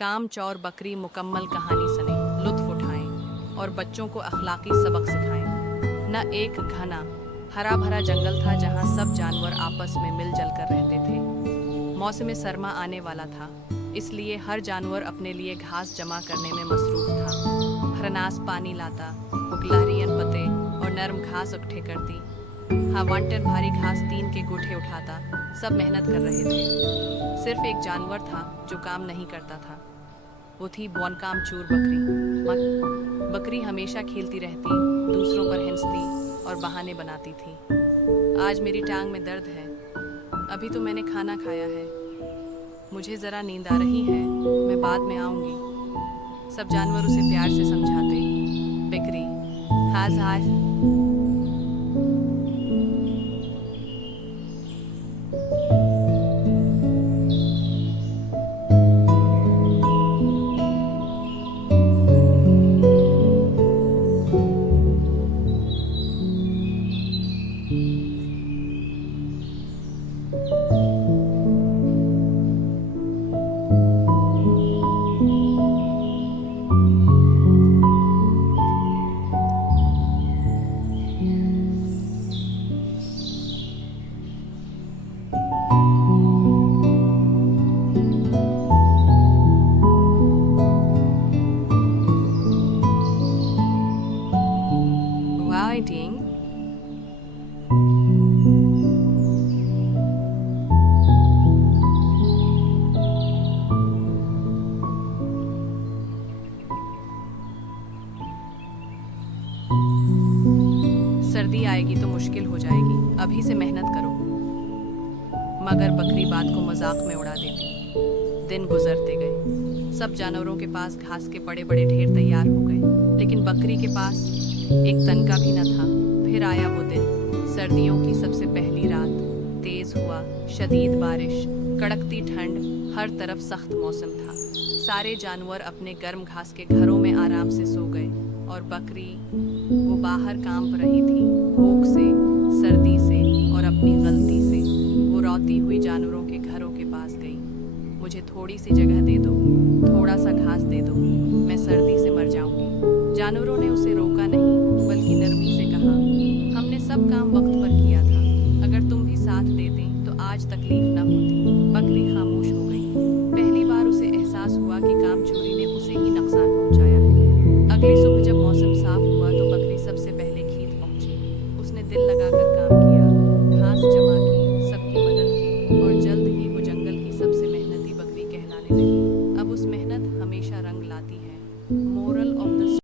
काम चौर बकरी मुकम्मल कहानी सुने, लुत्फ उठाएं और बच्चों को अखलाकी सबक सिखाएं। न एक घना हरा भरा जंगल था जहां सब जानवर आपस में मिलजुल कर रहते थे। मौसम सरमा आने वाला था, इसलिए हर जानवर अपने लिए घास जमा करने में मसरूफ था। हरनास पानी लाता, मुगलहरियन पत्ते और नरम घास इकट्ठे करती। हावांटन भारी घास 3 के गूठे उठाता। सब मेहनत कर रहे थे। सिर्फ एक जानवर था जो काम नहीं करता था। वो थी बौनकाम चूर बकरी। बकरी हमेशा खेलती रहती, दूसरों पर हिंसती और बहाने बनाती थी। आज मेरी टांग में दर्द है, अभी तो मैंने खाना खाया है, मुझे ज़रा नींद आ रही है, मैं बाद में आऊँगी। सब जानवर उसे प्यार से समझाते। बकरी हाज हाज वाइटिंग। सर्दी आएगी तो मुश्किल हो जाएगी, अभी से मेहनत करो। मगर बकरी बात को मजाक में उड़ा देती। दिन गुजरते गए, सब जानवरों के पास घास के बड़े बड़े ढेर तैयार हो गए, लेकिन बकरी के पास एक तन का भी न था। फिर आया वो दिन, सर्दियों की सबसे पहली रात। तेज हुआ शदीद बारिश, कड़कती ठंड, हर तरफ सख्त मौसम था। सारे जानवर अपने गर्म घास के घरों में आराम से सो गए और बकरी वो बाहर कांप रही थी, भूख से, सर्दी से और अपनी गलती से। वो रोती हुई जानवरों के घरों के पास गई। मुझे थोड़ी सी जगह दे दो, थोड़ा सा घास दे दो, मैं सर्दी से मर जाऊंगी। जानवरों ने उसे रोका नहीं, बल्कि नरमी से कहा, हमने सब काम वक्त पर किया था, अगर तुम भी साथ देते तो आज तकलीफ न होती। बकरी खामोश हो गई। पहली बार उसे एहसास हुआ कि काम चोरी ने उसे ही नुकसान पहुंचाया है। अगली सुबह जब मौसम साफ हुआ तो बकरी सबसे पहले खेत पहुंची। उसने दिल लगाकर काम किया, घास जमा की, सबकी मदद की और जल्द ही वो जंगल की सबसे मेहनती बकरी कहलाने लगी। अब उस मेहनत हमेशा रंग लाती है।